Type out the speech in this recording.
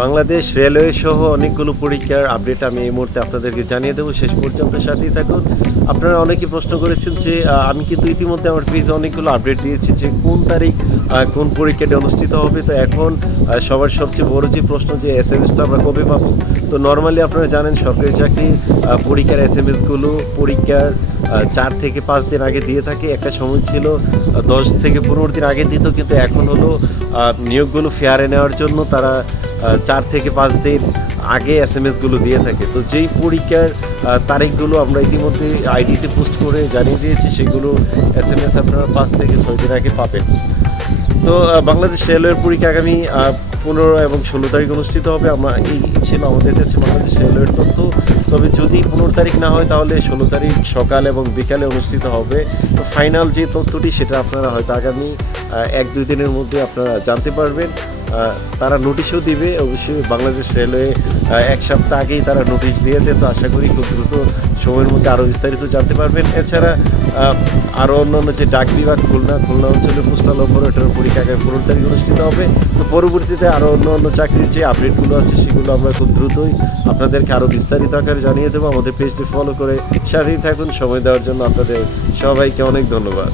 Bangladesh railway সহ অনেকগুলো পরীক্ষার আপডেট আমি এই মুহূর্তে আপনাদেরকে জানিয়ে দেবো। শেষ পর্যন্ত সাথেই থাকুন। আপনারা অনেকেই প্রশ্ন করেছেন যে আমি কিন্তু ইতিমধ্যে আমার পেজে অনেকগুলো আপডেট দিয়েছি যে কোন তারিখ কোন পরীক্ষাটি অনুষ্ঠিত হবে। তো এখন সবার সবচেয়ে বড় যে প্রশ্ন যে SMS-টা আমরা কবে পাবো। তো নর্মালি আপনারা জানেন সরকারি চাকরি পরীক্ষার SMS-গুলো পরীক্ষার 4 থেকে 5 দিন আগে দিয়ে থাকে। একটা সময় ছিল 10 থেকে 15 দিন আগে দিত, কিন্তু এখন হলো নিয়োগগুলো ফেয়ারে নেওয়ার জন্য তারা 4 থেকে 5 দিন আগে SMS-গুলো দিয়ে থাকে। তো যেই পরীক্ষার তারিখগুলো আমরা ইতিমধ্যে আইডিতে পোস্ট করে জানিয়ে দিয়েছি, সেগুলো SMS আপনারা 5 থেকে 6 দিন আগে পাবেন। তো বাংলাদেশ রেলওয়ের পরীক্ষা আগামী 15 এবং 16 তারিখ অনুষ্ঠিত হবে। এই ছিল আমাদের কাছে বাংলাদেশ রেলওয়ের তথ্য। তবে যদি 15 তারিখ না হয় তাহলে 16 তারিখ সকাল এবং বিকালে অনুষ্ঠিত হবে। তো ফাইনাল যে তথ্যটি সেটা আপনারা হয়তো আগামী 1-2 দিনের মধ্যে আপনারা জানতে পারবেন। তারা নোটিশও দিবে, অবশ্যই বাংলাদেশ রেলওয়ে 1 সপ্তাহ আগেই তারা নোটিশ দিয়েছে। তো আশা করি খুব দ্রুত সময়ের মধ্যে আরও বিস্তারিত জানতে পারবেন। এছাড়া আরও অন্যান্য যে ডাক বিভাগ খুলনা অঞ্চলে পোস্টাল অপারেটরের পরীক্ষা 15 তারিখ অনুষ্ঠিত হবে। তো পরবর্তীতে আরও অন্য চাকরির যে আপডেটগুলো আছে সেগুলো আমরা খুব দ্রুতই আপনাদেরকে আরও বিস্তারিত আকারে জানিয়ে দেবো। আমাদের পেজটি ফলো করে সাথেই থাকুন। সময় দেওয়ার জন্য আপনাদের সবাইকে অনেক ধন্যবাদ।